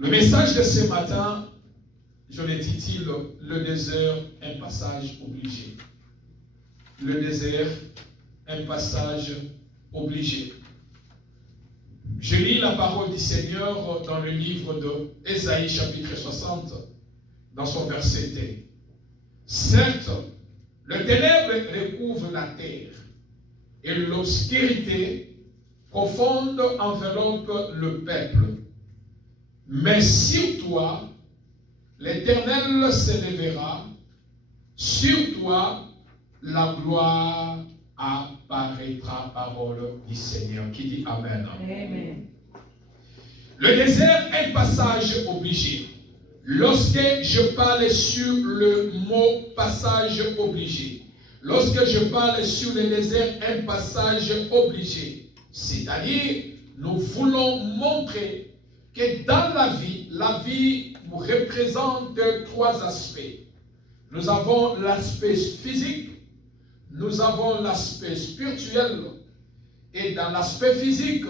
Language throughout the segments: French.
Le message de ce matin, je l'intitule « Le désert, un passage obligé ». Le désert, un passage obligé. Je lis la parole du Seigneur dans le livre d'Ésaïe chapitre 60, dans son verset 1. Certes, le ténèbre recouvre la terre, et l'obscurité profonde enveloppe le peuple. Mais sur toi, l'Éternel se révéra, sur toi, la gloire apparaîtra, parole du Seigneur. Qui dit Amen. Amen. Le désert est un passage obligé. Lorsque je parle sur le mot passage obligé, lorsque je parle sur le désert, un passage obligé, c'est-à-dire, nous voulons montrer que dans la vie représente trois aspects. Nous avons l'aspect physique, nous avons l'aspect spirituel, et dans l'aspect physique,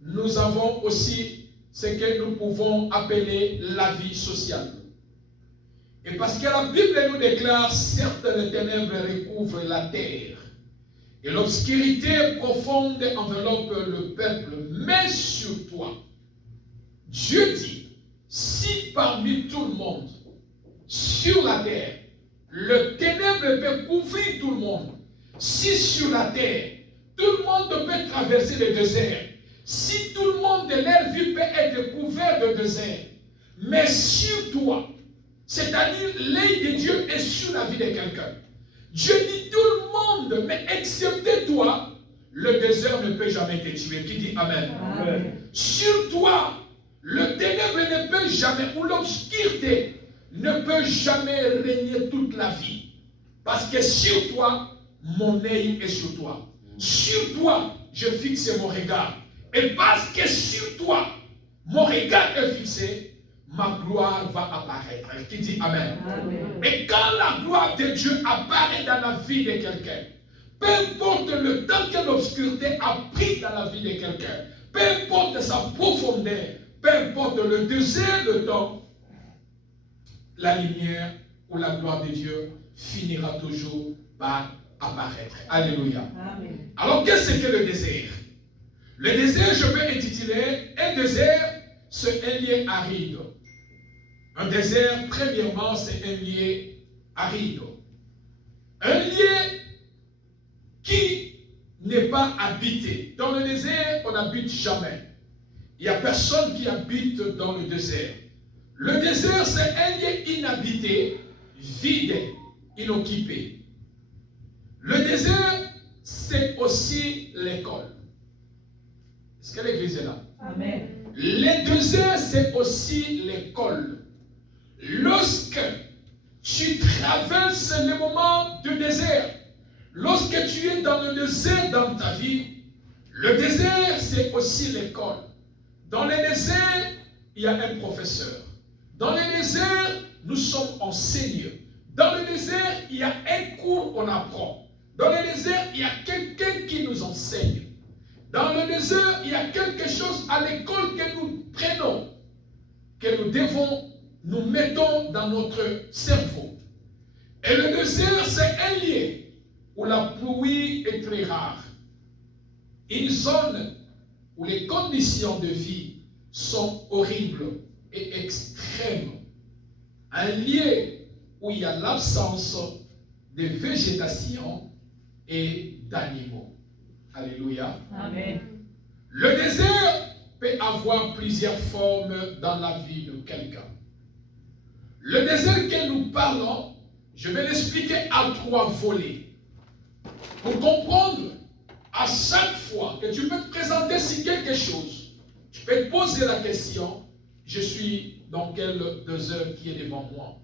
nous avons aussi ce que nous pouvons appeler la vie sociale. Et parce que la Bible nous déclare, certes les ténèbres recouvrent la terre, et l'obscurité profonde enveloppe le peuple, mais sur toi, Dieu dit, si parmi tout le monde, sur la terre, le ténèbre peut couvrir tout le monde, si sur la terre, tout le monde peut traverser le désert, si tout le monde de leur vie peut être couvert de désert, mais sur toi, c'est-à-dire l'œil de Dieu est sur la vie de quelqu'un. Dieu dit tout le monde, mais excepté toi, le désert ne peut jamais te tuer. Qui dit Amen? Amen. Sur toi, le ténèbre ne peut jamais, ou l'obscurité ne peut jamais régner toute la vie. Parce que sur toi, mon œil est sur toi. Sur toi, je fixe mon regard. Et parce que sur toi, mon regard est fixé, ma gloire va apparaître. Qui dit Amen? Amen. Et quand la gloire de Dieu apparaît dans la vie de quelqu'un, peu importe le temps que l'obscurité a pris dans la vie de quelqu'un, peu importe sa profondeur, peu importe le désert de temps, la lumière ou la gloire de Dieu finira toujours par apparaître. Alléluia. Amen. Alors, qu'est-ce que le désert? Le désert, je peux intituler, un désert, c'est un lieu aride. Un désert, premièrement, c'est un lieu aride. Un lieu qui n'est pas habité. Dans le désert, on n'habite jamais. Il n'y a personne qui habite dans le désert. Le désert, c'est un lieu inhabité, vide, inoccupé. Le désert, c'est aussi l'école. Est-ce que l'église est là? Amen. Le désert, c'est aussi l'école. Lorsque tu traverses le moment du désert, lorsque tu es dans le désert dans ta vie, le désert, c'est aussi l'école. Dans le désert, il y a un professeur. Dans le désert, nous sommes enseignants. Dans le désert, il y a un cours qu'on apprend. Dans le désert, il y a quelqu'un qui nous enseigne. Dans le désert, il y a quelque chose à l'école que nous prenons, que nous devons, nous mettons dans notre cerveau. Et le désert, c'est un lieu où la pluie est très rare. Une zone où les conditions de vie sont horribles et extrêmes. Un lieu où il y a l'absence de végétation et d'animaux. Alléluia. Amen. Le désert peut avoir plusieurs formes dans la vie de quelqu'un. Le désert que nous parlons, je vais l'expliquer à trois volets. Pour comprendre, à chaque fois que tu peux te présenter sur quelque chose, tu peux te poser la question, je suis dans quel désert qui est devant moi?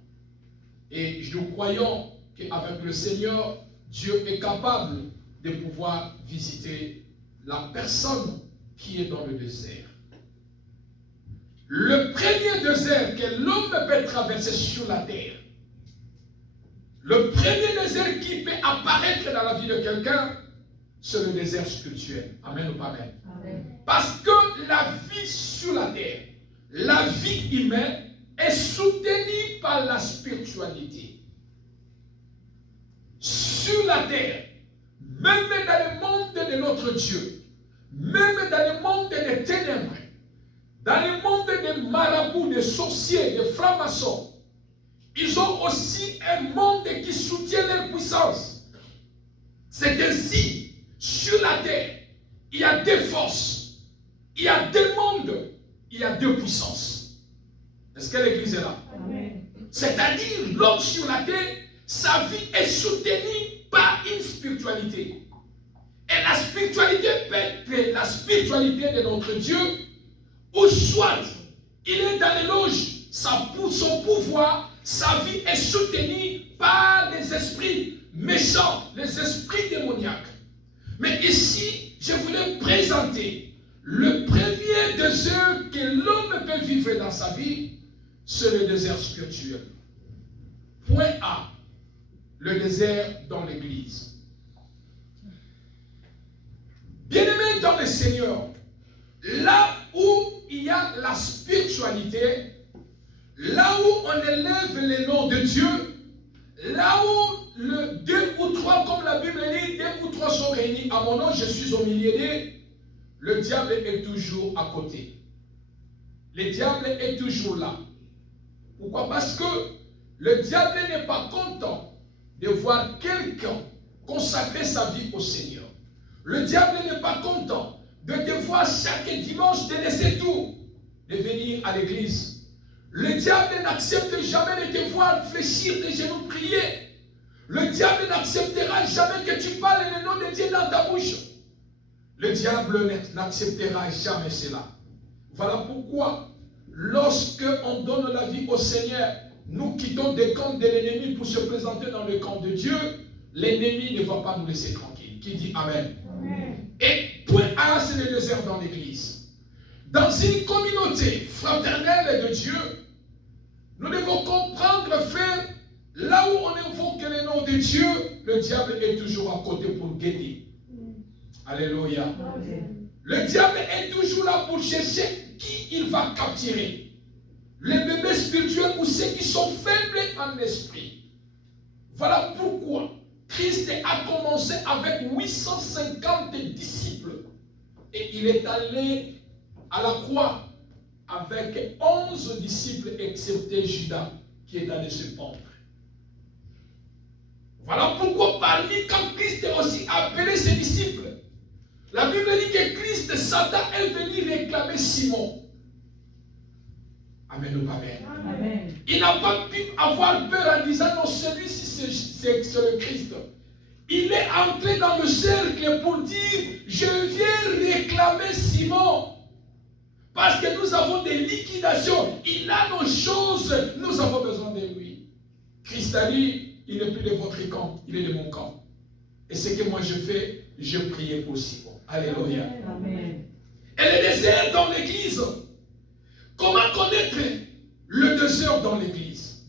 Et nous croyons qu'avec le Seigneur, Dieu est capable de pouvoir visiter la personne qui est dans le désert. Le premier désert que l'homme peut traverser sur la terre, le premier désert qui peut apparaître dans la vie de quelqu'un, c'est le désert spirituel. Amen ou pas amen? Amen. Parce que la vie sur la terre, la vie humaine est soutenue par la spiritualité. Sur la terre, même dans le monde de notre Dieu, même dans le monde des ténèbres, dans le monde des marabouts, des sorciers, des francs-maçons, ils ont aussi un monde qui soutient leur puissance. C'est ainsi, sur la terre, il y a deux forces, il y a deux mondes, il y a deux puissances. Est-ce que l'Église est là? C'est-à-dire, l'homme sur la terre, sa vie est soutenue par une spiritualité. Et la spiritualité peut être la spiritualité de notre Dieu, ou soit il est dans les loges, son pouvoir, sa vie est soutenue par les esprits méchants, les esprits démoniaques. Mais ici, je voulais présenter le premier désert que l'homme peut vivre dans sa vie, c'est le désert spirituel. Point A, le désert dans l'église. Bien-aimés dans le Seigneur, là où il y a la spiritualité, là où on élève le nom de Dieu, là où le 2 ou 3, comme la Bible dit, 2 ou 3 sont réunis à mon nom, je suis au milieu d'eux, le diable est toujours à côté. Le diable est toujours là. Pourquoi? Parce que le diable n'est pas content de voir quelqu'un consacrer sa vie au Seigneur. Le diable n'est pas content de te voir chaque dimanche de laisser tout, de venir à l'église. Le diable n'accepte jamais de te voir fléchir tes genoux, prier. Le diable n'acceptera jamais que tu parles le nom de Dieu dans ta bouche. Le diable n'acceptera jamais cela. Voilà pourquoi, lorsque on donne la vie au Seigneur, nous quittons des camps de l'ennemi pour se présenter dans le camp de Dieu, l'ennemi ne va pas nous laisser tranquilles. Qui dit Amen? Amen. Et point A, c'est le désert dans l'église. Dans une communauté fraternelle de Dieu, nous devons comprendre, frère, là où on invoque le nom de Dieu, le diable est toujours à côté pour guetter. Alléluia. Amen. Le diable est toujours là pour chercher qui il va capturer. Les bébés spirituels ou ceux qui sont faibles en esprit. Voilà pourquoi Christ a commencé avec 850 disciples. Et il est allé à la croix avec 11 disciples, excepté Judas, qui est allé se pendre. Voilà pourquoi parmi quand Christ a aussi appelé ses disciples, la Bible dit que Christ, Satan est venu réclamer Simon. Amen ou amen. Amen. Il n'a pas pu avoir peur en disant non, celui-ci c'est le Christ. Il est entré dans le cercle pour dire je viens réclamer Simon. Parce que nous avons des liquidations. Il a nos choses. Nous avons besoin de lui. Christ a dit il n'est plus de votre camp, il est de mon camp. Et ce que moi je fais, je prie pour Simon. Alléluia. Amen. Et le désert dans l'église. Comment connaître le désert dans l'église?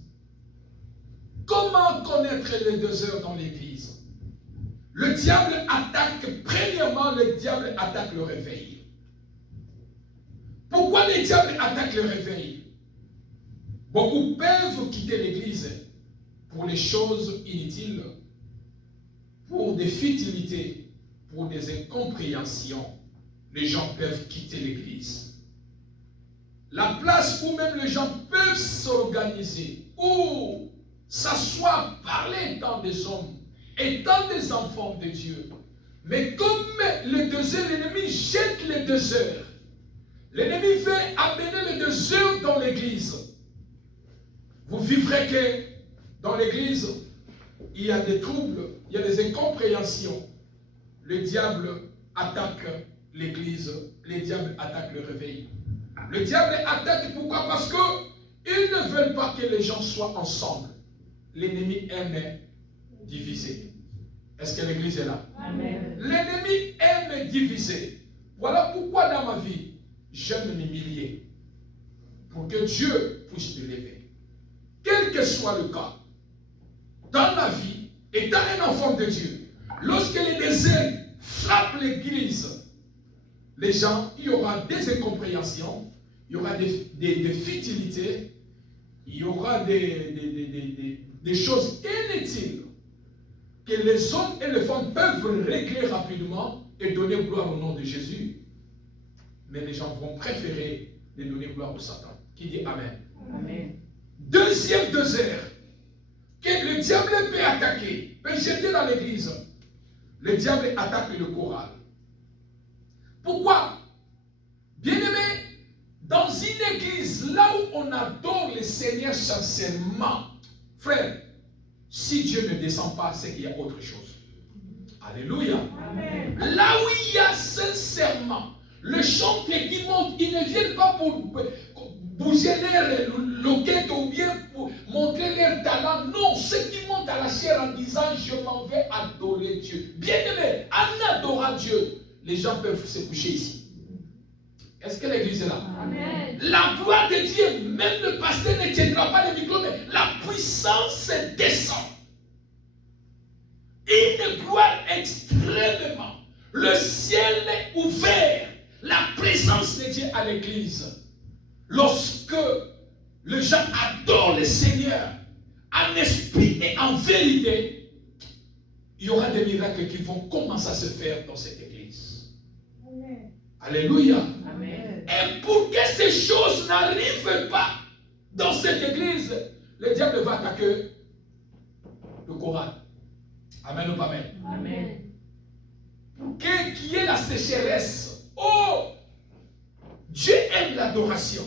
Comment connaître le désert dans l'église? Le diable attaque, premièrement, le diable attaque le réveil. Pourquoi le diable attaque le réveil? Beaucoup peuvent quitter l'église pour les choses inutiles, pour des futilités, pour des incompréhensions. Les gens peuvent quitter l'église. La place où même les gens peuvent s'organiser, où s'asseoir, parler étant des hommes, étant des enfants de Dieu. Mais comme le désert, l'ennemi jette le désert. L'ennemi fait amener le désert dans l'église. Vous vivrez que dans l'église, il y a des troubles, il y a des incompréhensions. Le diable attaque l'église, le diable attaque le réveil. Le diable attaque, pourquoi? Parce qu'ils ne veulent pas que les gens soient ensemble. L'ennemi aime diviser. Est-ce que l'église est là? Amen. L'ennemi aime diviser. Voilà pourquoi dans ma vie, j'aime m'humilier. Pour que Dieu puisse me lever. Quel que soit le cas, dans ma vie, étant un enfant de Dieu, lorsque les déserts frappent l'église, les gens, il y aura des incompréhensions, il y aura des futilités, il y aura des choses inutiles que les hommes et les femmes peuvent régler rapidement et donner gloire au nom de Jésus. Mais les gens vont préférer de donner gloire au Satan. Qui dit Amen. Amen. Deuxième désert que le diable peut attaquer, peut jeter dans l'église. Le diable attaque le choral. Pourquoi? Bien-aimé, dans une église, là où on adore le Seigneur sincèrement, frère, si Dieu ne descend pas, c'est qu'il y a autre chose. Alléluia. Amen. Là où il y a sincèrement le chanteur qui monte, ils ne viennent pas pour bouger leur loquette ou bien pour montrer leur talent. Non, ceux qui montent à la chair en disant je m'en vais adorer Dieu. Bien aimé, en adorant Dieu, les gens peuvent se coucher ici. Est-ce que l'église est là? Amen. La gloire de Dieu, même le pasteur ne tiendra pas le micro, mais la puissance descend. Une gloire extrêmement. Le ciel est ouvert. La présence de Dieu à l'église. Lorsque les gens adorent le Seigneur en esprit et en vérité, il y aura des miracles qui vont commencer à se faire dans cette église. Amen. Alléluia. Amen. Et pour que ces choses n'arrivent pas dans cette église, le diable va attaquer le choral. Amen ou pas amen? Amen. Pour qu'il y ait la sécheresse. Oh! Dieu aime l'adoration.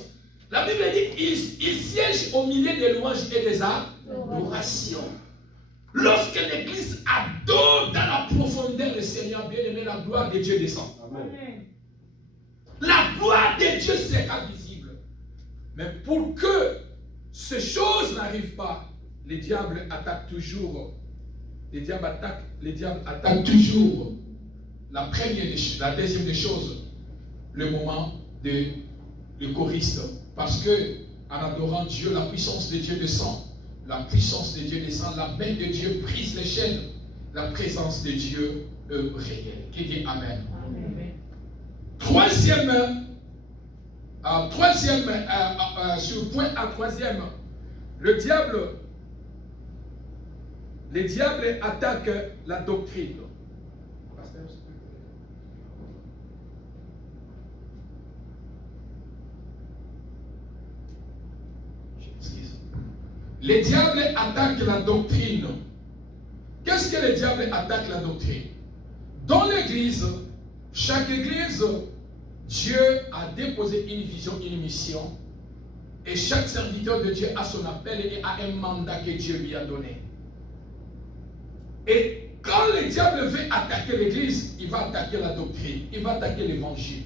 La Bible dit il siège au milieu des louanges et des adorations. Lorsque l'église adore dans la profondeur le Seigneur bien-aimé, la gloire de Dieu descend. Amen. La gloire de Dieu sera visible. Mais pour que ces choses n'arrivent pas, le diable attaque toujours. Le diable attaque toujours. La première des choses, la deuxième des choses, le moment de le choriste. Parce que en adorant Dieu, la puissance de Dieu descend. La puissance de Dieu descend. La main de Dieu brise les chaînes. La présence de Dieu réelle. Qui dit Amen. Amen. Troisième, sur le point à troisième, le diable attaque la doctrine. Le diable attaque la doctrine. Qu'est-ce que le diable attaque la doctrine? Dans l'église, chaque église, Dieu a déposé une vision, une mission. Et chaque serviteur de Dieu a son appel et a un mandat que Dieu lui a donné. Et quand le diable veut attaquer l'église, il va attaquer la doctrine. Il va attaquer l'évangile.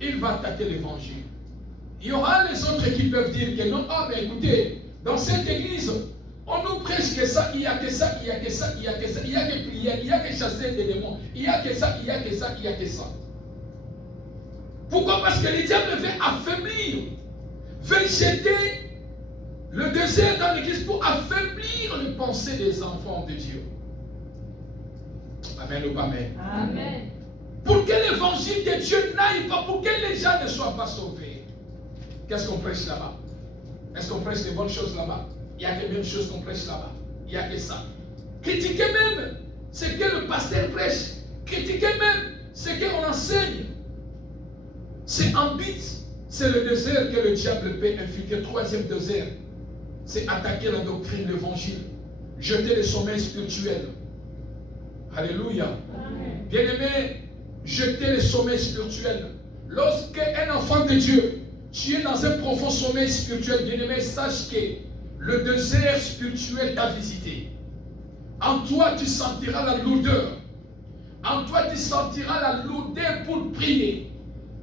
Il va attaquer l'évangile. Il y aura les autres qui peuvent dire que non, ah mais écoutez, dans cette église, on nous prêche que ça, il n'y a que ça, il n'y a que ça, il n'y a que ça, il n'y a que prière, il n'y a que chasser des démons, il n'y a que ça, il n'y a que ça, il n'y a que ça. Pourquoi? Parce que le diable veut affaiblir, veut jeter le désert dans l'église pour affaiblir les pensées des enfants de Dieu. Amen ou pas amen? Amen. Pour que l'évangile de Dieu n'aille pas, pour que les gens ne soient pas sauvés. Qu'est-ce qu'on prêche là-bas? Est-ce qu'on prêche des bonnes choses là-bas? Il y a les mêmes choses qu'on prêche là-bas. Il n'y a que ça. Critiquez même ce que le pasteur prêche. Critiquez même ce qu'on enseigne. C'est en but. C'est le désert que le diable peut infiltrer. Troisième désert, c'est attaquer la doctrine de l'évangile. Jeter le sommeil spirituel. Alléluia. Amen. Bien-aimé, jeter le sommeil spirituel. Lorsqu'un enfant de Dieu, tu es dans un profond sommeil spirituel, bien-aimé, sache que le désert spirituel t'a visité. En toi, tu sentiras la lourdeur. En toi, tu sentiras la lourdeur pour prier,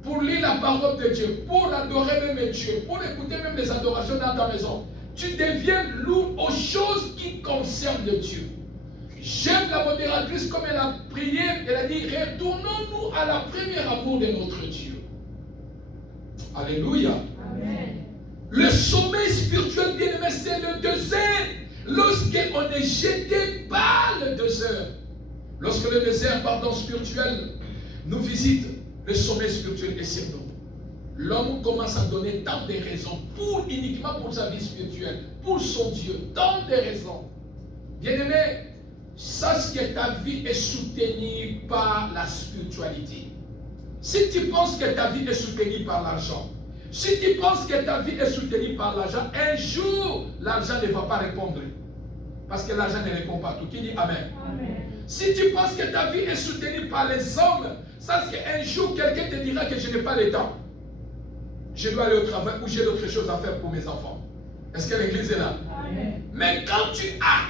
pour lire la parole de Dieu, pour adorer même Dieu, pour écouter même les adorations dans ta maison. Tu deviens lourd aux choses qui concernent Dieu. J'aime la modératrice comme elle a prié, elle a dit, retournons-nous à la première amour de notre Dieu. Alléluia. Amen. Le sommeil spirituel, bien aimé, c'est le désert. Lorsqu'on est jeté par le désert, lorsque le désert, spirituel, nous visite, le sommeil spirituel est sur nous. l'homme commence à donner tant de raisons, uniquement pour sa vie spirituelle, pour son Dieu, tant de raisons. Bien-aimé, sache que ta vie est soutenue par la spiritualité. Si tu penses que ta vie est soutenue par l'argent, si tu penses que ta vie est soutenue par l'argent, un jour, l'argent ne va pas répondre. Parce que l'argent ne répond pas tout. Qui dit Amen? Amen. Si tu penses que ta vie est soutenue par les hommes, sache qu'un jour, quelqu'un te dira que je n'ai pas le temps. Je dois aller au travail ou j'ai d'autres choses à faire pour mes enfants. Est-ce que l'église est là? Amen. Mais quand tu as,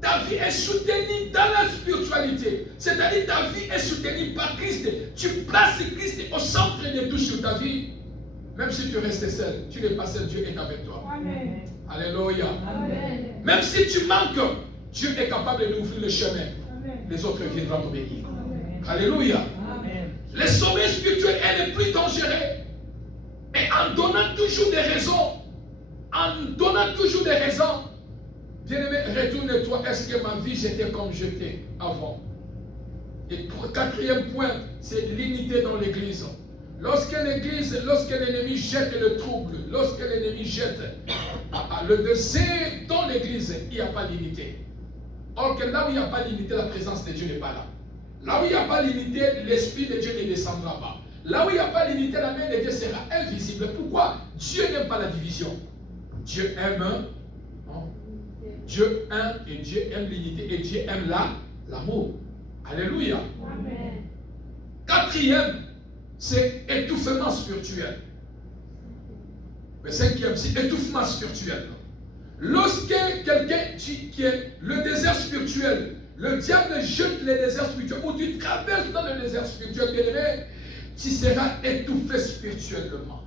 ta vie est soutenue dans la spiritualité. C'est-à-dire ta vie est soutenue par Christ. Tu places Christ au centre de tout sur ta vie. Même si tu restes seul, tu n'es pas seul, Dieu est avec toi. Amen. Alléluia. Amen. Même si tu manques, Dieu est capable d'ouvrir le chemin. Amen. Les autres viendront t'obéir. Amen. Alléluia. Amen. Le sommeil spirituel est le plus dangereux. Et en donnant toujours des raisons, bien-aimé, retourne-toi. Est-ce que ma vie j'étais comme j'étais avant? Et quatrième point, c'est l'unité dans l'église. Lorsque l'ennemi jette le trouble, lorsque l'ennemi jette le désert dans l'église, il n'y a pas d'unité. Or que là où il n'y a pas d'unité, la présence de Dieu n'est pas là. Là où il n'y a pas d'unité, l'Esprit de Dieu ne descendra pas. Là où il n'y a pas d'unité, la main de Dieu sera invisible. Pourquoi? Dieu n'aime pas la division. Dieu aime, Dieu aime et Dieu aime l'unité et Dieu aime l'amour. Alléluia. Amen. Quatrième, c'est étouffement spirituel. Le cinquième, c'est étouffement spirituel. Lorsque quelqu'un qui est le désert spirituel, le diable jette le désert spirituel, ou tu traverses dans le désert spirituel, bien-aimé, tu seras étouffé spirituellement.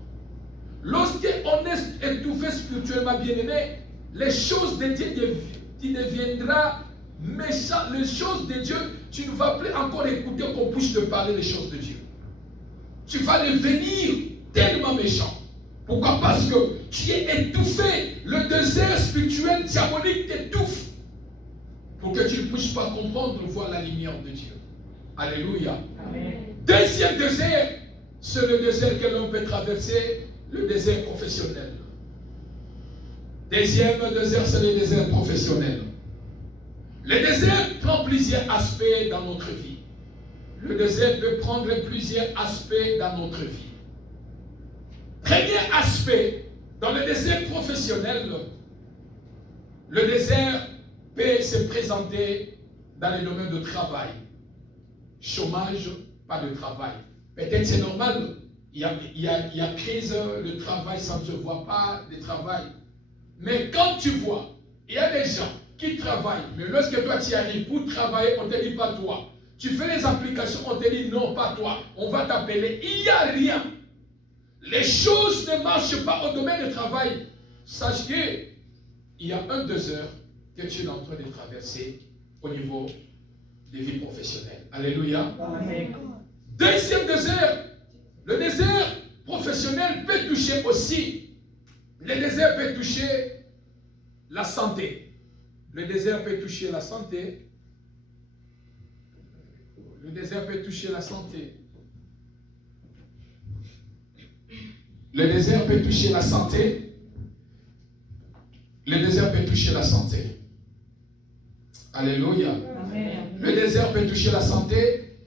Lorsqu'on est étouffé spirituellement, bien-aimé, les choses de Dieu, tu deviendras méchant. Les choses de Dieu, tu ne vas plus encore écouter qu'on puisse te parler des choses de Dieu. Tu vas devenir tellement méchant. Pourquoi? Parce que tu es étouffé. Le désert spirituel diabolique t'étouffe. Pour que tu ne puisses pas comprendre, voir la lumière de Dieu. Alléluia. Amen. Deuxième désert, c'est le désert que l'on peut traverser, le désert professionnel. Deuxième désert, c'est le désert professionnel. Le désert prend plusieurs aspects dans notre vie. Le désert peut prendre plusieurs aspects dans notre vie. Premier aspect, dans le désert professionnel, le désert peut se présenter dans les domaines de travail. Chômage, pas de travail. Peut-être c'est normal, il y a crise, le travail, ça ne se voit pas, le travail. Mais quand tu vois, il y a des gens qui travaillent, mais lorsque toi tu arrives pour travailler, on ne te dit pas toi. Tu fais les applications, on te dit non, pas toi. On va t'appeler, il n'y a rien. Les choses ne marchent pas au domaine du travail. Sache qu'il y a 1-2 heures que tu es en train de traverser au niveau des vies professionnelles. Alléluia. Amen. Deuxième désert, le désert professionnel peut toucher aussi. Le désert peut toucher la santé. Le désert peut toucher la santé. Le désert peut toucher la santé. Le désert peut toucher la santé. Le désert peut toucher la santé. Alléluia. Amen. Le désert peut toucher la santé.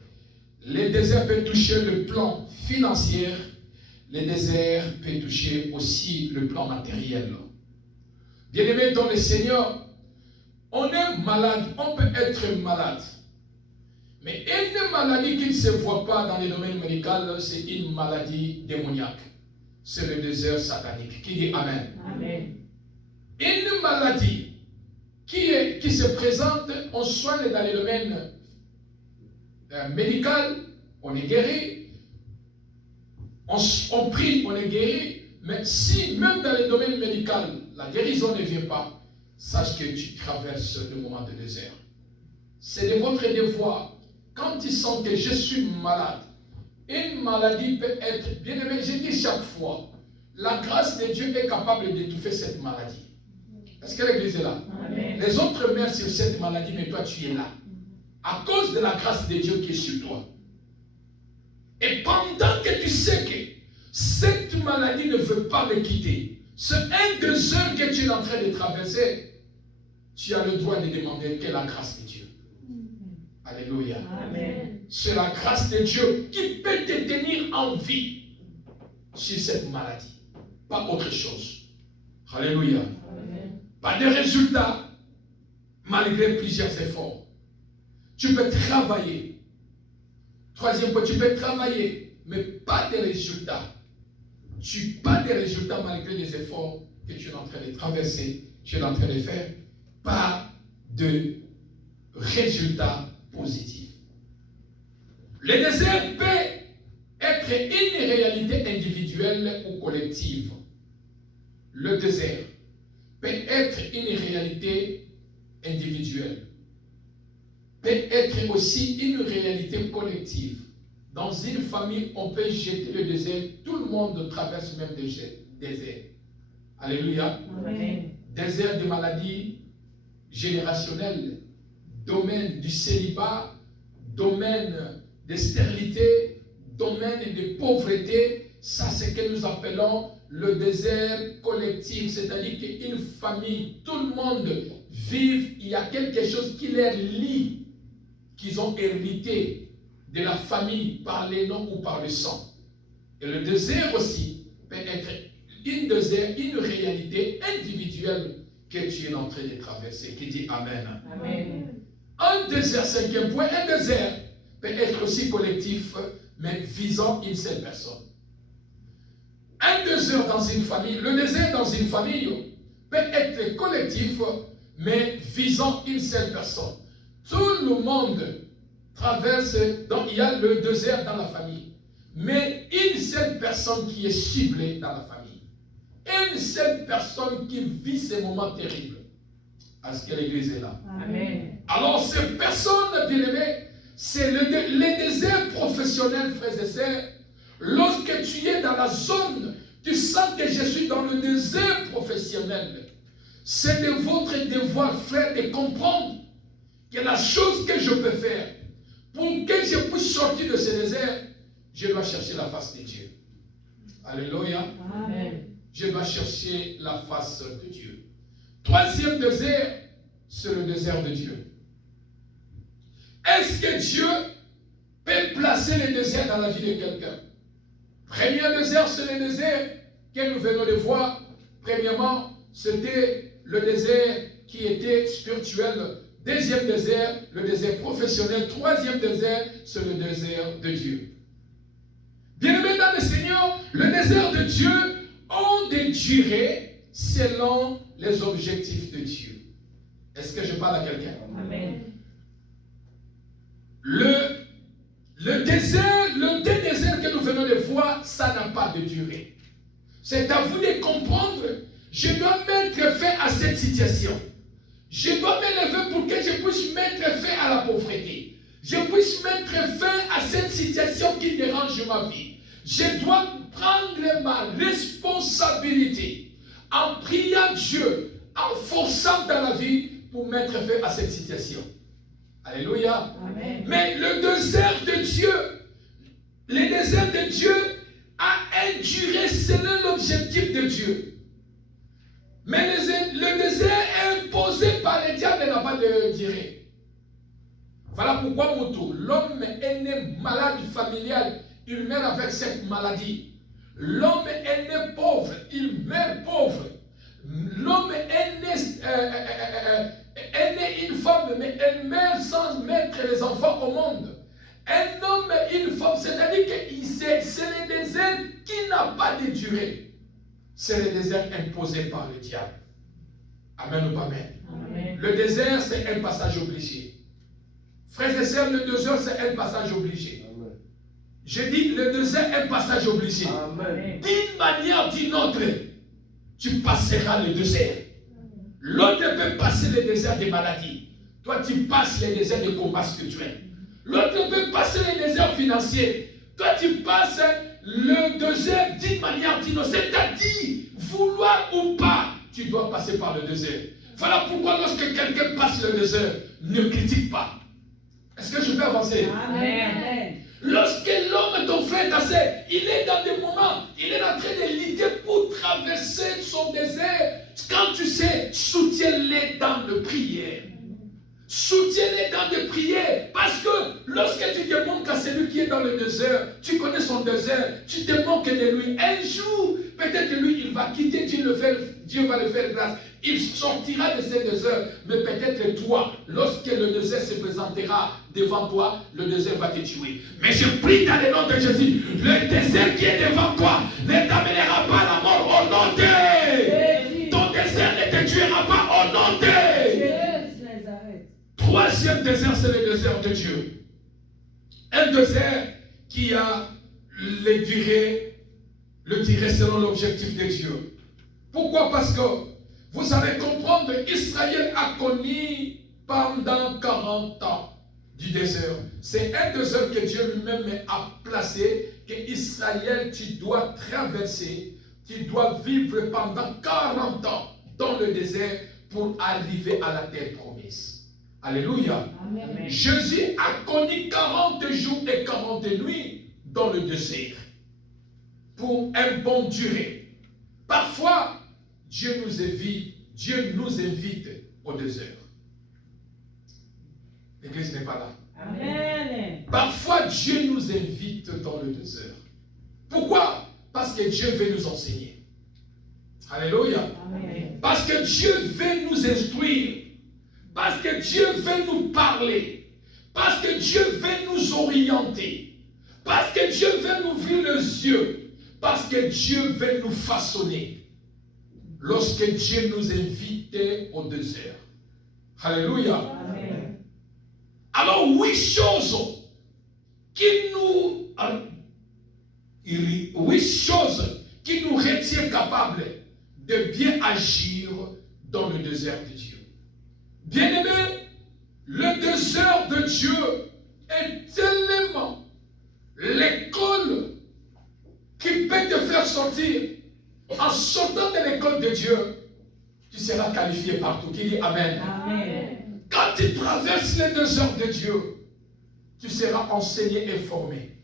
Le désert peut toucher le plan financier. Le désert peut toucher aussi le plan matériel. Bien-aimés dans le Seigneur, on est malade, on peut être malade. Mais une maladie qui ne se voit pas dans les domaines médicaux, c'est une maladie démoniaque. C'est le désert satanique. Qui dit Amen? Amen. Une maladie qui se présente, on soigne dans les domaines médicaux, on est guéri. On prie, on est guéri. Mais si, même dans les domaines médicaux, la guérison ne vient pas, sache que tu traverses le moment de désert. C'est de votre devoir. Quand tu sens que je suis malade, une maladie peut être, bien aimé, je dis chaque fois, la grâce de Dieu est capable d'étouffer cette maladie. Est-ce que l'église est là? Amen. Les autres meurent sur cette maladie, mais toi tu es là. À cause de la grâce de Dieu qui est sur toi. Et pendant que tu sais que Cette maladie ne veut pas me quitter. Ce 1-2 heures que tu es en train de traverser, tu as le droit de demander quelle est la grâce de Dieu. Alléluia. Amen. C'est la grâce de Dieu qui peut te tenir en vie sur cette maladie. Pas autre chose. Alléluia. Amen. Pas de résultats malgré plusieurs efforts. Tu peux travailler. Troisième point, tu peux travailler, mais pas de résultats. Pas de résultats malgré les efforts que tu es en train de traverser, tu es en train de faire. Pas de résultats positifs. Le désert peut être une réalité individuelle ou collective. Le désert peut être une réalité individuelle, peut être aussi une réalité collective. Dans une famille, on peut jeter le désert. Tout le monde traverse le même désert. Alléluia. Amen. Désert de maladies générationnelles, domaine du célibat, domaine de stérilité, domaine de pauvreté. Ça, c'est ce que nous appelons le désert collectif, c'est-à-dire qu'une famille, tout le monde vit, il y a quelque chose qui les lie, qu'ils ont hérité de la famille par les noms ou par le sang. Et le désert aussi peut être une réalité individuelle que tu es en train de traverser, qui dit Amen. Amen. Un désert, 5e point, un désert peut être aussi collectif, mais visant une seule personne. Un désert dans une famille, le désert dans une famille peut être collectif, mais visant une seule personne. Tout le monde traverse, donc il y a le désert dans la famille, mais une seule personne qui est ciblée dans la famille. Une seule personne qui vit ces moments terribles. Est-ce que l'église est là? Amen. Alors, ces personnes, bien-aimées, c'est les déserts professionnels, frères et sœurs. Lorsque tu es dans la zone, tu sens que je suis dans le désert professionnel. C'est de votre devoir, frère, de comprendre que la chose que je peux faire pour que je puisse sortir de ce désert, je dois chercher la face de Dieu. Alléluia. Amen. Je dois chercher la face de Dieu. Troisième désert, c'est le désert de Dieu. Est-ce que Dieu peut placer le désert dans la vie de quelqu'un? Premier désert, c'est le désert que nous venons de voir. Premièrement, c'était le désert qui était spirituel. Deuxième désert, le désert professionnel. Troisième désert, c'est le désert de Dieu. Bien-aimés dans le Seigneur, le désert de Dieu a des durées selon les objectifs de Dieu. Est-ce que je parle à quelqu'un? Amen. Le deux déserts que nous venons de voir, ça n'a pas de durée. C'est à vous de comprendre, je dois mettre fin à cette situation. Je dois m'élever pour que je puisse mettre fin à la pauvreté. Je puisse mettre fin à cette situation qui dérange ma vie. Je dois prendre ma responsabilité en priant Dieu, en forçant dans la vie pour mettre fin à cette situation. Alléluia. Amen. Mais le désert de Dieu a une durée selon l'objectif de Dieu. Mais le désert imposé par le diable n'a pas de durée. Voilà pourquoi l'homme est né malade familial, il meurt avec cette maladie. L'homme est né pauvre, il meurt pauvre. L'homme est né une femme, mais elle meurt sans mettre les enfants au monde. Un homme et une femme, c'est-à-dire que c'est le désert qui n'a pas de durée. C'est le désert imposé par le diable. Amen ou pas amen? Amen. Le désert, c'est un passage obligé. Frères et sœurs, le désert, c'est un passage obligé. Amen. Je dis, le désert est un passage obligé. Amen. D'une manière ou d'une autre, tu passeras le désert. L'autre peut passer le désert des maladies. Toi, tu passes le désert des combats spirituels. L'autre peut passer le désert financier. Toi, tu passes le désert d'une manière ou d'une autre. C'est-à-dire, vouloir ou pas, tu dois passer par le désert. Voilà pourquoi lorsque quelqu'un passe le désert, ne critique pas. Est-ce que je peux avancer? Amen. Lorsque l'homme, ton frère cassé, il est dans des moments, il est en train de lutter pour traverser son désert. Quand tu sais, soutiens-les dans le prière. Soutiens-les dans des prières. Parce que lorsque tu te moques à celui qui est dans le désert, tu connais son désert, tu te moques de lui. Un jour, peut-être lui, il va quitter Dieu, Dieu va le faire grâce. Il sortira de ce désert. Mais peut-être toi, lorsque le désert se présentera devant toi, le désert va te tuer. Mais je prie dans le nom de Jésus, le désert qui est devant toi ne t'amènera pas la mort au nom de... Ton désert ne te tuera pas au nom de... Troisième désert, c'est le désert de Dieu. Un désert qui a le durée selon l'objectif de Dieu. Pourquoi? Parce que vous allez comprendre, Israël a connu pendant 40 ans du désert. C'est un désert que Dieu lui-même a placé, que Israël, tu dois traverser, tu dois vivre pendant 40 ans dans le désert pour arriver à la terre promise. Alléluia. Amen. Jésus a connu 40 jours et 40 nuits dans le désert pour un bon durée. Parfois, Dieu nous invite au désert. L'église n'est pas là. Amen. Parfois, Dieu nous invite dans le désert. Pourquoi? Parce que Dieu veut nous enseigner. Alléluia. Amen. Parce que Dieu veut nous instruire. Parce que Dieu veut nous parler. Parce que Dieu veut nous orienter. Parce que Dieu veut nous ouvrir les yeux. Parce que Dieu veut nous façonner. Lorsque Dieu nous invite au désert. Alléluia. Amen. Alors, 8 choses qui nous retiennent capables de bien agir dans le désert de Dieu. Bien-aimé, le désert de Dieu est tellement l'école qui peut te faire sortir. En sortant de l'école de Dieu, tu seras qualifié partout. Qui dit Amen. Amen. Quand tu traverses le désert de Dieu, tu seras enseigné et formé.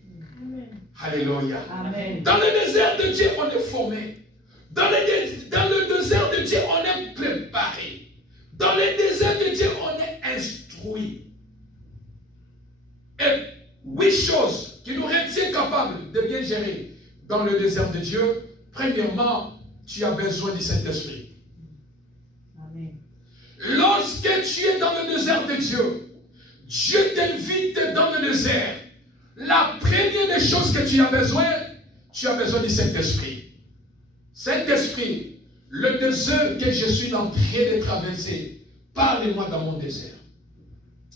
Amen. Alléluia. Amen. Dans le désert de Dieu, on est formé. Dans le désert de Dieu, on est préparé. Dans le désert de Dieu, on est instruit. Et 8 choses qui nous retiennent capables de bien gérer dans le désert de Dieu. Premièrement, tu as besoin du Saint-Esprit. Amen. Lorsque tu es dans le désert de Dieu, Dieu t'invite dans le désert. La première des choses que tu as besoin du Saint-Esprit. Saint-Esprit, le désert que je suis en train de traverser, parlez-moi dans mon désert.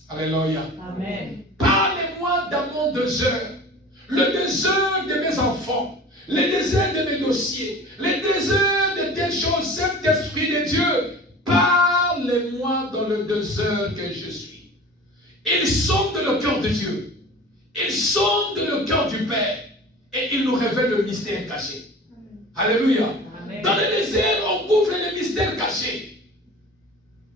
Alléluia. Amen. Parlez-moi dans mon désert. Le désert de mes enfants, le désert de mes dossiers, le désert de telles choses, Saint-Esprit de Dieu, parlez-moi dans le désert que je suis. Ils sonde le cœur de Dieu. Ils sondent le cœur du Père. Et ils nous révèlent le mystère caché. Alléluia. Amen. Dans le désert, on couvre les mystères cachés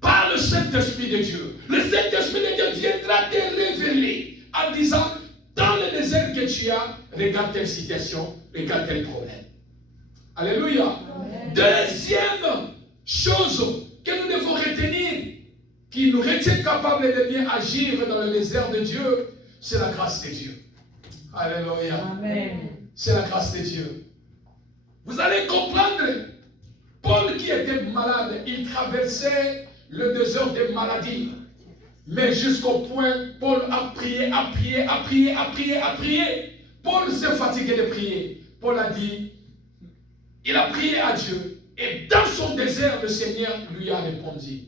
par le Saint-Esprit de Dieu. Le Saint-Esprit de Dieu viendra te révéler en disant, dans le désert que tu as, regarde telle situation, regarde tel problème. Alléluia. Amen. Deuxième chose que nous devons retenir, qui nous retient capables de bien agir dans le désert de Dieu, c'est la grâce de Dieu. Alléluia. Amen. C'est la grâce de Dieu. Vous allez comprendre, Paul qui était malade, il traversait le désert des maladies. Mais jusqu'au point, Paul a prié, a prié, a prié, a prié, a prié. Paul s'est fatigué de prier. Paul a dit, il a prié à Dieu. Et dans son désert, le Seigneur lui a répondu.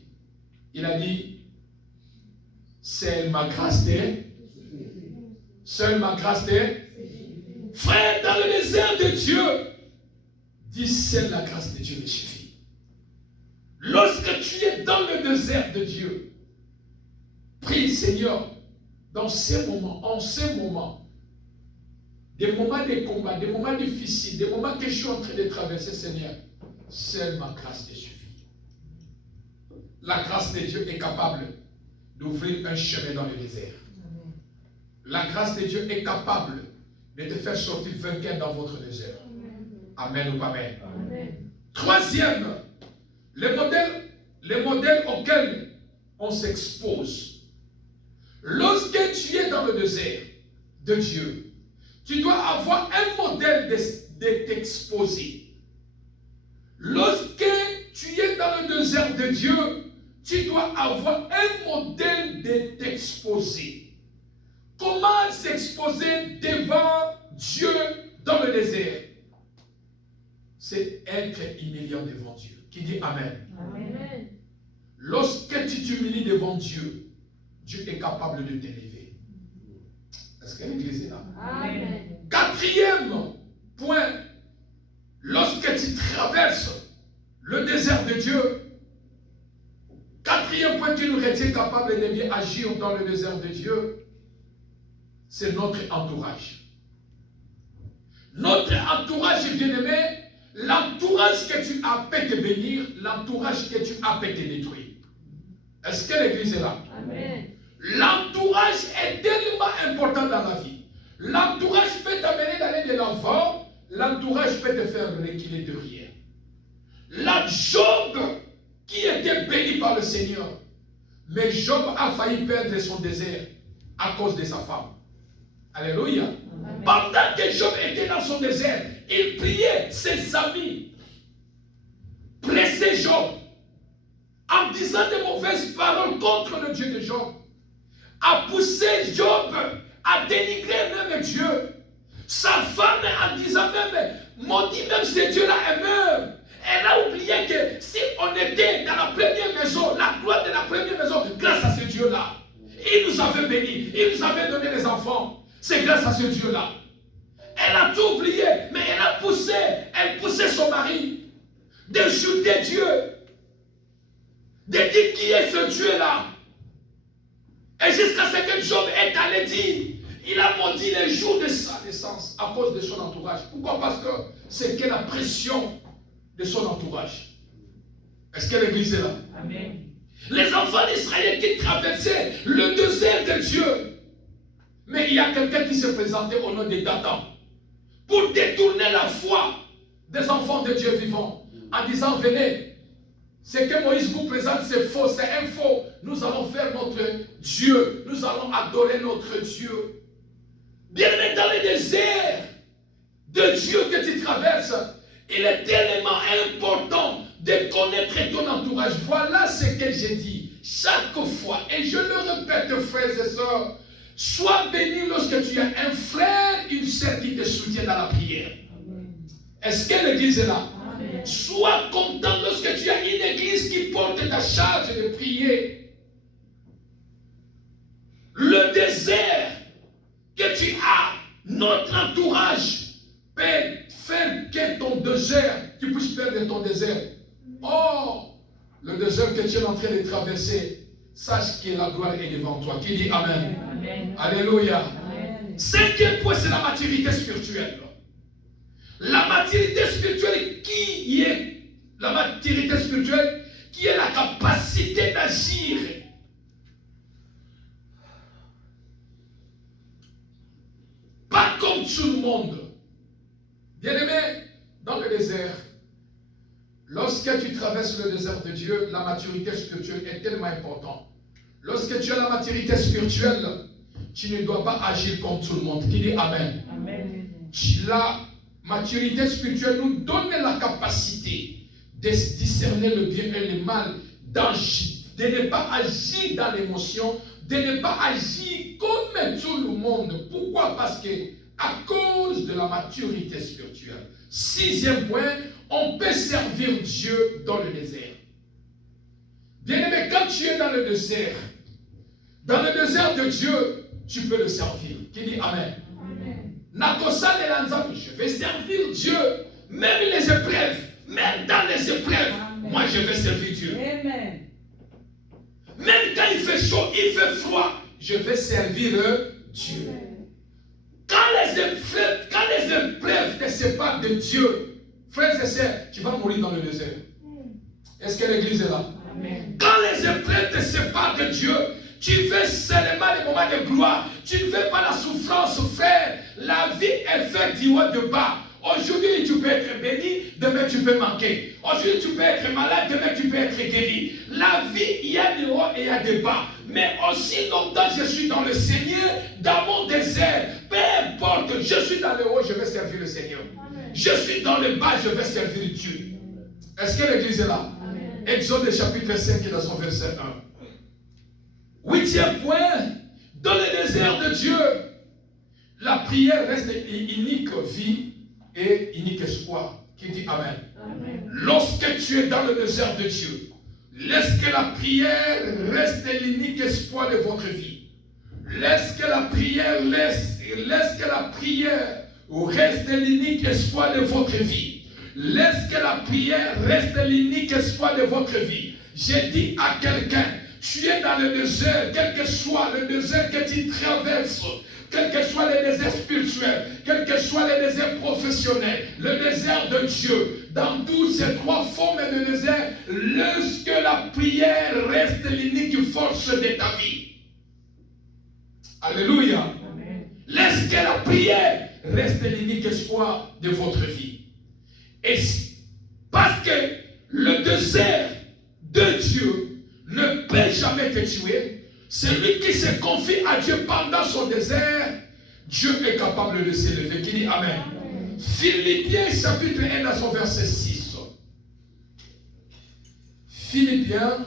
Il a dit, c'est ma grâce t'est. Seule ma grâce t'est. Frère, dans le désert de Dieu, dis, seule la grâce de Dieu me suffit. Lorsque tu es dans le désert de Dieu, prie, Seigneur, dans ces moments, en ces moments, des moments de combat, des moments difficiles, des moments que je suis en train de traverser, Seigneur, seule ma grâce te suffit. La grâce de Dieu est capable d'ouvrir un chemin dans le désert. la grâce de Dieu est capable de te faire sortir vainqueur dans votre désert. Amen ou pas amen. Troisième, les modèles auxquels on s'expose. Lorsque tu es dans le désert de Dieu, tu dois avoir un modèle de t'exposer. Lorsque tu es dans le désert de Dieu, tu dois avoir un modèle de t'exposer. Comment s'exposer devant Dieu dans le désert? C'est être humiliant devant Dieu. Qui dit Amen? Amen. Lorsque tu t'humilies devant Dieu, Dieu est capable de t'élever. Est-ce que l'église est là? Amen. Quatrième point, lorsque tu traverses le désert de Dieu, quatrième point qui nous retient capable de bien agir dans le désert de Dieu, c'est notre entourage. Notre entourage, bien-aimé, l'entourage que tu as peut te bénir, l'entourage que tu as peut te détruire. Est-ce que l'église est là? Amen. L'entourage est tellement important dans la vie. L'entourage peut t'amener d'aller de l'avant, l'entourage peut te faire reculer de rien. La Job, qui était béni par le Seigneur, mais Job a failli perdre son désert à cause de sa femme. Alléluia. Amen. Pendant que Job était dans son désert, il priait, ses amis pressaient Job en disant de mauvaises paroles contre le Dieu de Job, a poussé Job à dénigrer même Dieu. Sa femme en disant même, maudit même ce Dieu-là est meurt. Elle a oublié que si on était dans la première maison, la gloire de la première maison, grâce à ce Dieu-là, il nous avait bénis, il nous avait donné les enfants. C'est grâce à ce Dieu-là. Elle a tout oublié, mais elle poussait son mari d'insulter Dieu, de dire qui est ce Dieu-là. Et jusqu'à ce que Job est allé dire, il a maudit les jours de sa naissance à cause de son entourage. Pourquoi? Parce que c'était la pression de son entourage. Est-ce que l'église est là? Amen. Les enfants d'Israël qui traversaient le désert de Dieu. Mais il y a quelqu'un qui se présentait au nom de Dathan pour détourner la foi des enfants de Dieu vivant en disant, venez, ce que Moïse vous présente, c'est faux, c'est un faux. Nous allons faire notre Dieu. Nous allons adorer notre Dieu. Bien dans le désert de Dieu que tu traverses, il est tellement important de connaître ton entourage. Voilà ce que j'ai dit chaque fois. Et je le répète, frères et sœurs, sois béni lorsque tu as un frère, une sœur qui te soutient dans la prière. Est-ce que l'église est là? Amen. Sois content lorsque tu as une église qui porte ta charge de prier. Le désert que tu as, notre entourage peut faire que ton désert, tu puisses perdre ton désert. Oh, le désert que tu es en train de traverser, sache que la gloire est devant toi. Qui dit Amen? Amen. Alléluia. Amen. Cinquième point, c'est la maturité spirituelle. La maturité spirituelle qui est la maturité spirituelle qui est la capacité d'agir. Pas comme tout le monde. Bien-aimé, dans le désert, lorsque tu traverses le désert de Dieu, la maturité spirituelle est tellement importante. Lorsque tu as la maturité spirituelle, tu ne dois pas agir comme tout le monde. Qui dit Amen? Amen. La maturité spirituelle nous donne la capacité de discerner le bien et le mal, de ne pas agir dans l'émotion, de ne pas agir comme tout le monde. Pourquoi? Parce que à cause de la maturité spirituelle. Sixième point, on peut servir Dieu dans le désert. Bien-aimé, quand tu es dans le désert de Dieu, tu peux le servir. Qui dit Amen? Amen. Je vais servir Dieu, même les épreuves, même dans les épreuves, Amen. moi je vais servir Dieu. Amen. Même quand il fait chaud, il fait froid, je vais servir Dieu. Quand les épreuves te séparent de Dieu, frères et sœurs, tu vas mourir dans le désert. Est-ce que l'église est là? Amen. Quand les épreuves te séparent de Dieu, tu veux seulement les moments de gloire. Tu ne veux pas la souffrance, frère. La vie est faite du haut de bas. Aujourd'hui, tu peux être béni, demain tu peux manquer. Aujourd'hui, tu peux être malade, demain tu peux être guéri. La vie, il y a des hauts et il y a des bas. Mais aussi longtemps je suis dans le Seigneur, dans mon désert, peu importe, je suis dans le haut, je vais servir le Seigneur. Amen. Je suis dans le bas, je vais servir Dieu. Est-ce que l'église est là? Amen. Exode chapitre 5 dans son verset 1. Huitième point, dans le désert de Dieu, la prière reste unique vie et unique espoir. Qui dit Amen. Amen. Lorsque tu es dans le désert de Dieu, laisse que la prière reste l'unique espoir de votre vie. Laisse que la prière reste l'unique espoir de votre vie. Laisse que la prière reste l'unique espoir de votre vie. J'ai dit à quelqu'un, tu es dans le désert, quel que soit le désert que tu traverses, quel que soit le désert spirituel, quel que soit le désert professionnel, le désert de Dieu, dans toutes ces trois formes de désert, laisse que la prière reste l'unique force de ta vie. Alléluia. Amen. Laisse que la prière reste l'unique espoir de votre vie. Et parce que le désert de Dieu ne peut jamais te tuer, celui qui se confie à Dieu pendant son désert, Dieu est capable de s'élever. Qui dit Amen. Amen. Philippiens chapitre 1 dans son verset 6. Philippiens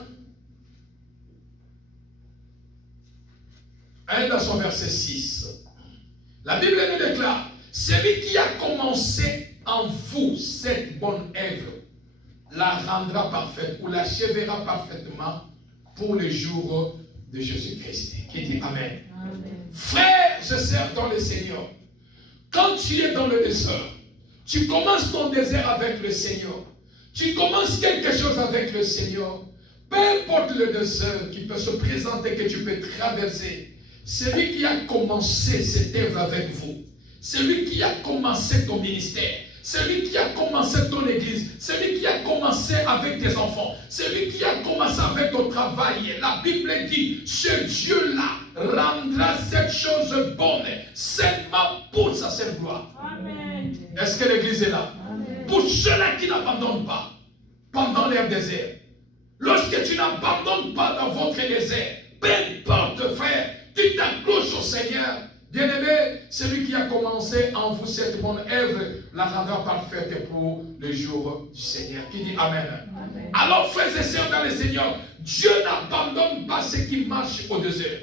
1 dans son verset 6. La Bible nous déclare, celui qui a commencé en vous cette bonne œuvre la rendra parfaite ou l'achèvera parfaitement pour les jours de Jésus-Christ. Qui dit Amen. Amen. Frère, je sers dans le Seigneur. Quand tu es dans le désert, tu commences ton désert avec le Seigneur. Tu commences quelque chose avec le Seigneur. Peu importe le désert qui peut se présenter, que tu peux traverser, celui qui a commencé cette œuvre avec vous, celui qui a commencé ton ministère, celui qui a commencé ton église, celui qui a commencé avec tes enfants, celui qui a commencé avec ton travail, la Bible dit, ce Dieu-là rendra cette chose bonne seulement pour sa seule gloire. Amen. Est-ce que l'église est là? Amen. Pour ceux-là qui n'abandonnent pas pendant leur désert, lorsque tu n'abandonnes pas dans votre désert, peu importe frère, tu t'accroches au Seigneur. Bien-aimé, celui qui a commencé en vous cette bonne œuvre la rendra parfaite pour le jour du Seigneur. Qui dit Amen. Amen. Alors, frères et sœurs dans le Seigneur, Dieu n'abandonne pas ceux qui marchent au désert.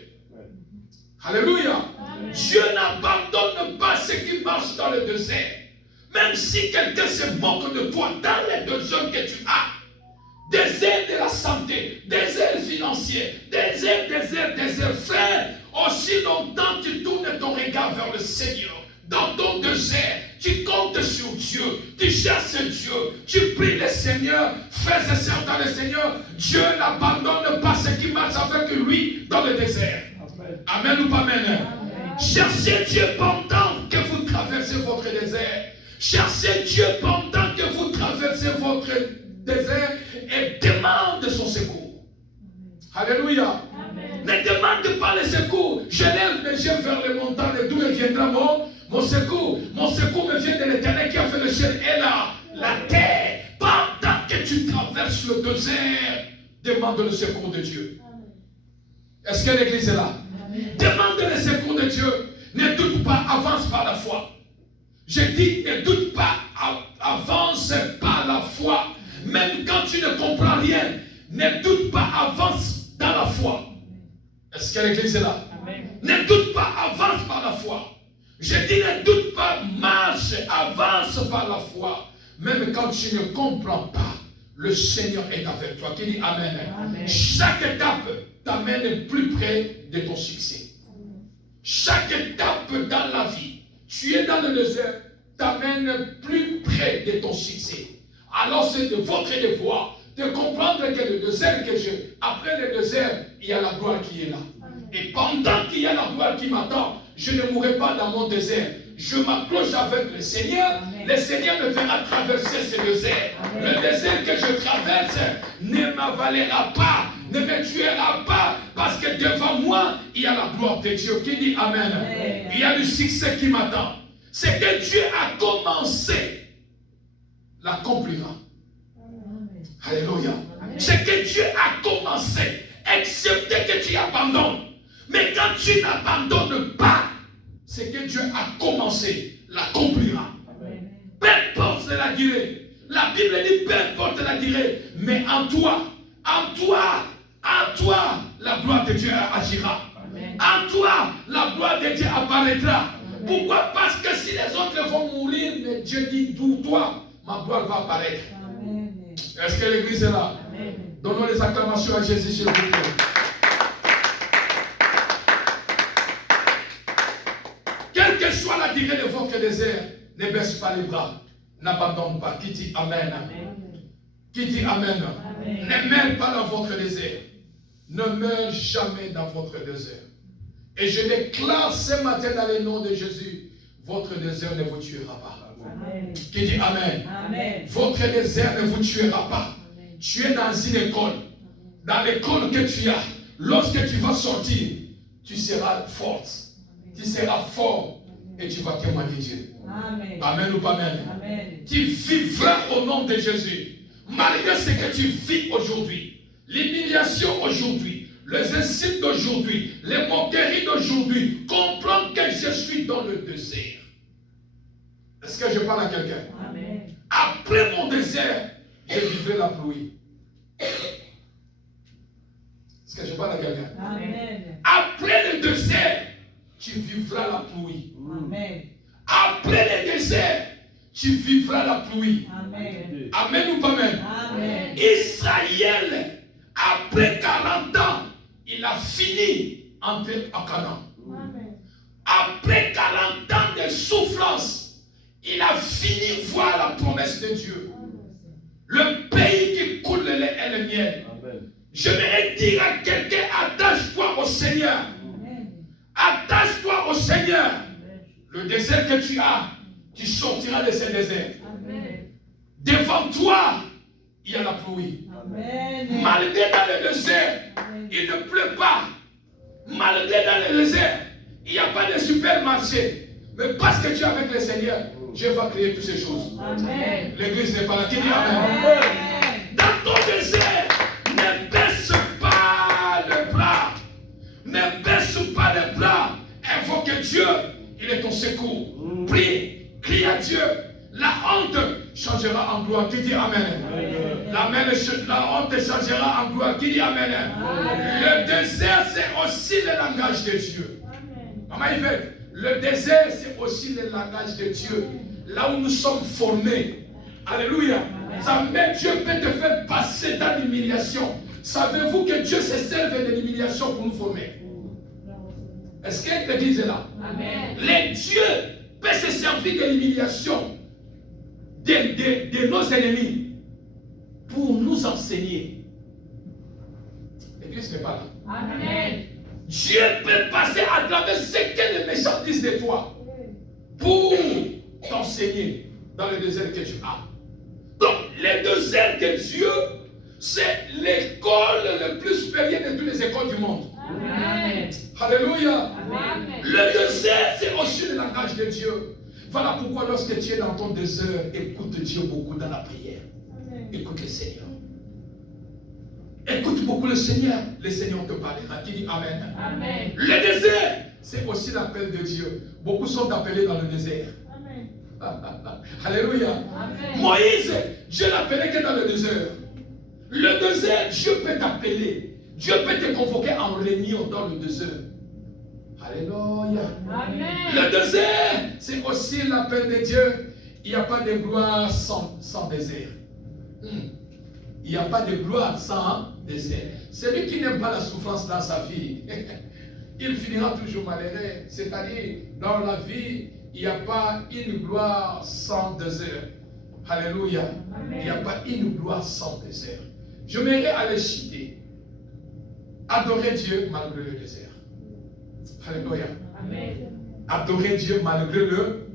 Alléluia. Amen. Dieu n'abandonne pas ceux qui marchent dans le désert. Même si quelqu'un se moque de toi dans les besoins que tu as, désert de la santé, désert financier, désert, frère, aussi longtemps tu tournes ton regard vers le Seigneur. Dans ton désert, tu comptes sur Dieu, tu cherches Dieu, tu pries le Seigneur, frères et sœurs dans le Seigneur. Dieu n'abandonne pas ceux qui marchent avec lui dans le désert. Amen ou pas amen? Amen. Cherchez Dieu pendant que vous traversez votre désert. Cherchez Dieu pendant que vous traversez votre désert et demande son secours. Alléluia. Amen. Ne demande pas le secours. Je lève mes yeux vers les montagnes, d'où me viendra mon secours. Mon secours me vient de l'Éternel qui a fait le ciel et la terre. Pendant que tu traverses le désert, demande le secours de Dieu. Est-ce que l'église est là? Amen. Demande le secours de Dieu. Ne doute pas, avance par la foi. Je dis, ne doute pas, avance par la foi. Même quand tu ne comprends rien, ne doute pas, avance dans la foi. Est-ce que l'église est là? Amen. Ne doute pas, avance par la foi. Je dis, ne doute pas, marche, avance par la foi. Même quand tu ne comprends pas, le Seigneur est avec toi. Qui dit Amen. Amen. Chaque étape t'amène plus près de ton succès. Chaque étape dans la vie, tu es dans le désert, t'amène plus près de ton succès. Alors c'est de votre devoir de comprendre que le désert que j'ai, après le désert, il y a la gloire qui est là. Et pendant qu'il y a la gloire qui m'attend, je ne mourrai pas dans mon désert. je m'accroche avec le Seigneur, le Seigneur me fera traverser ce désert. Le désert que je traverse ne m'avalera pas, ne me tuera pas, parce que devant moi, il y a la gloire de Dieu. Qui dit Amen? Il y a du succès qui m'attend. C'est que Dieu a commencé, l'accomplira. Alléluia. C'est que Dieu a commencé, excepté que tu abandonnes. Mais quand tu n'abandonnes pas, c'est que Dieu a commencé, l'accomplira. Peu importe la durée. La Bible dit peu importe la durée. Mais en toi, la gloire de Dieu agira. En toi, la gloire de Dieu apparaîtra. Pourquoi? Parce que si les autres vont mourir, mais Dieu dit d'où toi, ma gloire va apparaître. Est-ce que l'église est là? Donnons les acclamations à Jésus, s'il vous plaît. Quelle que soit la durée de votre désert, ne baisse pas les bras, n'abandonne pas. Qui dit Amen? Qui dit Amen? Ne meurs pas dans votre désert. Ne meurs jamais dans votre désert. Et je déclare ce matin dans le nom de Jésus, votre désert ne vous tuera pas. Qui dit Amen? Votre désert ne vous tuera pas. Tu es dans une école. Dans l'école que tu as, lorsque tu vas sortir, tu seras forte. Tu seras fort et tu vas témoigner Dieu. Amen ou pas amen? Tu vivras au nom de Jésus. Malgré ce que tu vis aujourd'hui, l'humiliation aujourd'hui, les insultes d'aujourd'hui, les moqueries d'aujourd'hui, comprends que je suis dans le désert. Est-ce que je parle à quelqu'un? Après mon désert, je vivrai la pluie. Est-ce que je parle à quelqu'un? Après le désert, tu vivras la pluie. Après le désert, tu vivras la pluie. Amen ou pas amen? Israël, après 40 ans, il a fini entrer à Canaan. Après 40 ans de souffrance, il a fini voir la promesse de Dieu. Le pays qui coule le lait et le miel. Je vais dire à quelqu'un, attache-toi au Seigneur. Attache-toi au Seigneur. Le désert que tu as, tu sortiras de ce désert. Devant toi, il y a la pluie. Malgré dans le désert, il ne pleut pas. Malgré dans le désert, il n'y a pas de supermarché. Mais parce que tu es avec le Seigneur, Dieu va créer toutes ces choses. L'église n'est pas là. Qui dit Amen? Dans ton désert, ne baisse pas les bras. Ne baisse pas les bras. Invoque Dieu. Il est ton secours. Prie. Crie à Dieu. La honte changera en gloire. Qui dit Amen? La honte changera en gloire. Qui dit Amen? Le désert, c'est aussi le langage de Dieu. Maman Yvette, le désert, c'est aussi le langage de Dieu. Là où nous sommes formés. Alléluia. Dieu peut te faire passer dans l'humiliation. Savez-vous que Dieu se sert de l'humiliation pour nous former? Est-ce que l'église est là? Les dieux peuvent se servir de l'humiliation de nos ennemis pour nous enseigner. L'église n'est pas là. Dieu peut passer à travers ce que les méchants disent de toi pour t'enseigner dans le désert que tu as. Donc, le désert de Dieu, c'est l'école la plus supérieure de toutes les écoles du monde. Alléluia. Le désert, c'est aussi le langage de Dieu. Voilà pourquoi lorsque tu es dans ton désert, écoute Dieu beaucoup dans la prière. Écoute le Seigneur. Écoute beaucoup le Seigneur te parlera. Qui dit Amen. Le désert, c'est aussi l'appel de Dieu. Beaucoup sont appelés dans le désert. Alléluia. Moïse, Dieu l'appelait que dans le désert. Le désert, Dieu peut t'appeler. Dieu peut te convoquer en réunion dans le désert. Alléluia. Le désert, c'est aussi l'appel de Dieu. Il n'y a pas de gloire sans désert. Il n'y a pas de gloire sans désert. Celui qui n'aime pas la souffrance dans sa vie, il finira toujours malheureux. C'est-à-dire, dans la vie, il n'y a pas une gloire sans désert. Alléluia. Il n'y a pas une gloire sans désert. Je m'aimerais aller citer. Adorer Dieu malgré le désert. Alléluia. Adorer Dieu malgré le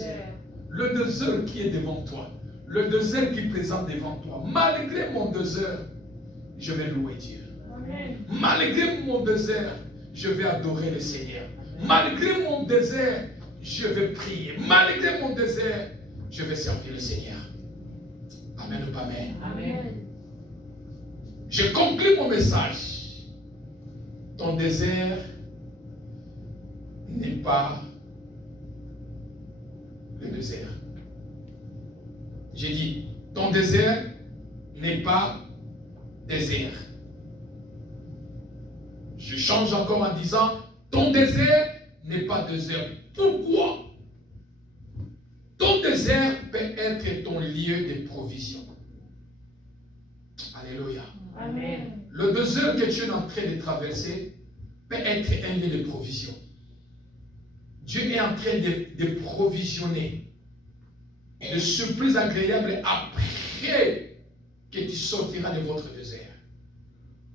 désert. Le désert qui est devant toi. Le désert qui présente devant toi. Malgré mon désert, je vais louer Dieu. Amen. Malgré mon désert, je vais adorer le Seigneur. Malgré mon désert, je vais prier. Malgré mon désert, je vais servir le Seigneur. Amen ou pas amen? Amen. Je conclue mon message. Ton désert n'est pas le désert. J'ai dit, ton désert n'est pas désert. Je change encore en disant, ton désert n'est pas désert. Pourquoi? Ton désert peut être ton lieu de provision. Alléluia. Amen. Le désert que tu es en train de traverser peut être un lieu de provision. Dieu est en train de provisionner de surprises agréables après que tu sortiras de votre désert.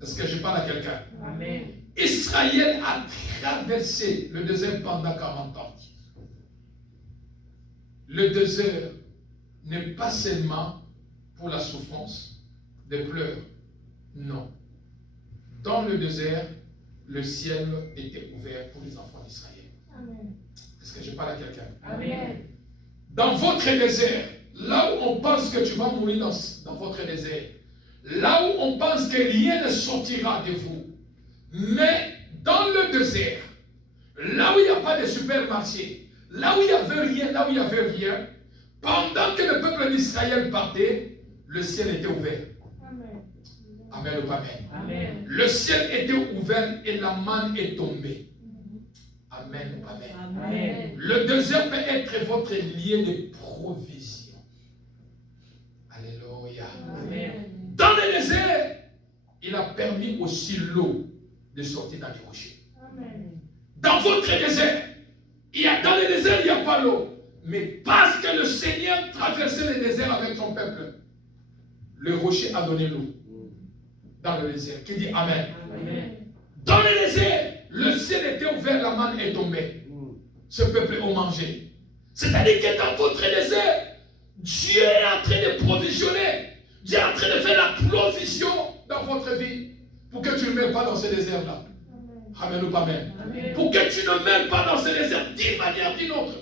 Est-ce que je parle à quelqu'un? Amen. Israël a traversé le désert pendant 40 ans. Le désert n'est pas seulement pour la souffrance, des pleurs. Non. Dans le désert, le ciel était ouvert pour les enfants d'Israël. Amen. Est-ce que je parle à quelqu'un? Amen. Dans votre désert, là où on pense que tu vas mourir dans votre désert, là où on pense que rien ne sortira de vous, mais dans le désert, là où il n'y a pas de supermarché, là où il n'y avait rien, là où il n'y avait rien, pendant que le peuple d'Israël partait, le ciel était ouvert. Amen. Amen ou pas amen? Amen. Le ciel était ouvert et la manne est tombée. Amen ou amen? Amen. Le désert peut être votre lieu de provision. Alléluia. Amen. Dans le désert, il a permis aussi l'eau de sortir dans les rochers. Amen. Dans votre désert, dans le désert, il n'y a pas l'eau. Mais parce que le Seigneur traversait le désert avec son peuple, le rocher a donné l'eau. Dans le désert. Qui dit Amen? Amen. Dans le désert, le ciel était ouvert, la manne est tombée. Ce peuple a mangé. C'est-à-dire que dans votre désert, Dieu est en train de provisionner. Dieu est en train de faire la provision dans votre vie pour que tu ne meurs pas dans ce désert-là. Amen ou pas amen? Amen. Pour que tu ne meurs pas dans ce désert d'une manière ou d'une autre.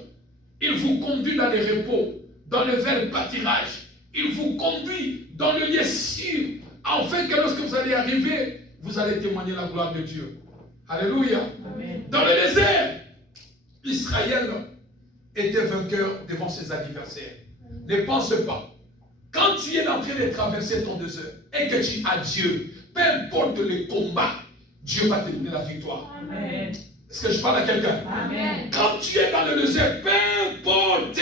Il vous conduit dans les repos, dans le vert pâturage. Il vous conduit dans le lieu sûr, afin que lorsque vous allez arriver, vous allez témoigner la gloire de Dieu. Alléluia. Amen. Dans le désert, Israël était vainqueur devant ses adversaires. Ne pense pas. Quand tu es en train de traverser ton désert et que tu as Dieu, peu importe le combat, Dieu va te donner la victoire. Amen. Est-ce que je parle à quelqu'un? Amen. Quand tu es dans le désert, peu importe,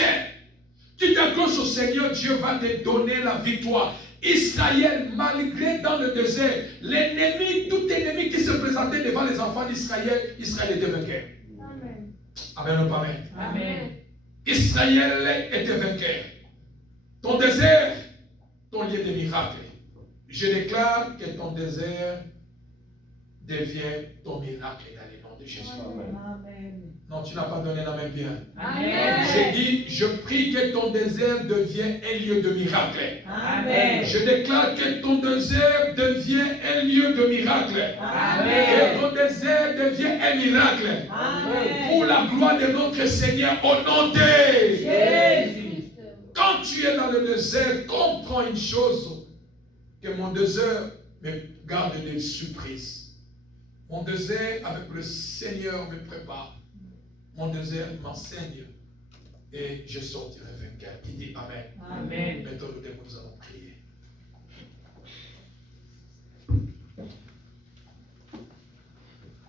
tu t'accroches au Seigneur, Dieu va te donner la victoire. Israël, malgré dans le désert, l'ennemi, tout ennemi qui se présentait devant les enfants d'Israël, Israël était vainqueur. Amen. Amen ou pas amen? Amen. Israël était vainqueur. Ton désert, ton lieu de miracle. Je déclare que ton désert devient ton miracle dans le nom de Jésus. Amen. Non, tu n'as pas donné la main bien. Amen. J'ai dit, je prie que ton désert devienne un lieu de miracle. Amen. Je déclare que ton désert devient un lieu de miracle. Amen. Que ton désert devient un miracle. Amen. Pour la gloire de notre Seigneur, au nom de Jésus. Quand tu es dans le désert, comprends une chose, que mon désert me garde des surprises. Mon désert avec le Seigneur me prépare. Mon désert m'enseigne et je sortirai vainqueur. Qui dit Amen. Amen. Maintenant, nous allons prier.